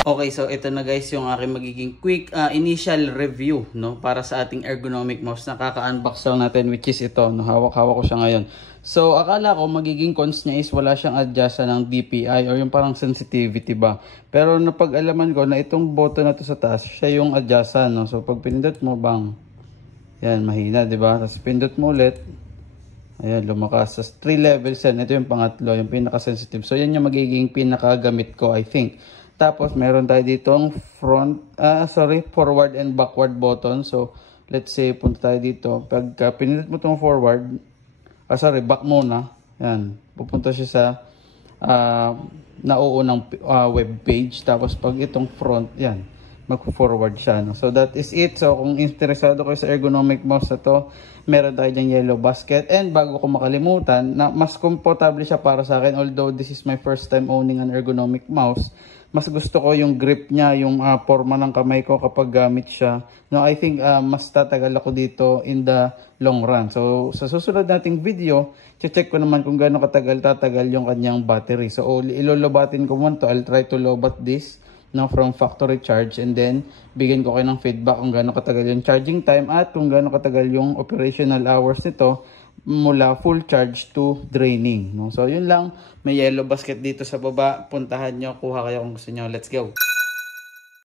Okay, so ito na guys yung aking magiging quick initial review, no, para sa ating ergonomic mouse. Nakaka-unbox lang natin, which is ito, no, hawak-hawak ko siya ngayon. So akala ko magiging cons niya is wala siyang adjust ng DPI or yung parang sensitivity ba. Pero napag-alaman ko na itong button na to sa taas, siya yung adjust, no. So pag pinindot mo, bang, yan, mahina, di ba? Tapos pindot mo ulit, ayan, lumakas. Sa 3 levels yan. Ito yung pangatlo, yung pinaka-sensitive. So, yan yung magiging pinaka-gamit ko, I think. Tapos, meron tayo ditong forward and backward button. So, let's say, punta tayo dito. Pagka pinindot mo itong forward, back muna. Yan, pupunta siya sa nauunang web page. Tapos, pag itong front, yan, mag-forward siya, no? So that is it. So kung interesado kayo sa ergonomic mouse na to, meron tayo dyan yellow basket. And bago ko makalimutan, na mas komportable siya para sa akin, although this is my first time owning an ergonomic mouse, mas gusto ko yung grip niya, yung forma ng kamay ko kapag gamit siya. No, I think mas tatagal ako dito in the long run. So sa susunod nating video, check ko naman kung gaano tatagal yung kanyang battery. So ilolobatin ko muna to. I'll try to lobat this, no, from factory charge, and then bigyan ko kayo ng feedback kung gaano katagal yung charging time at kung gaano katagal yung operational hours nito mula full charge to draining, no? So yun lang, may yellow basket dito sa baba, puntahan nyo, kuha kayo kung gusto nyo. Let's go.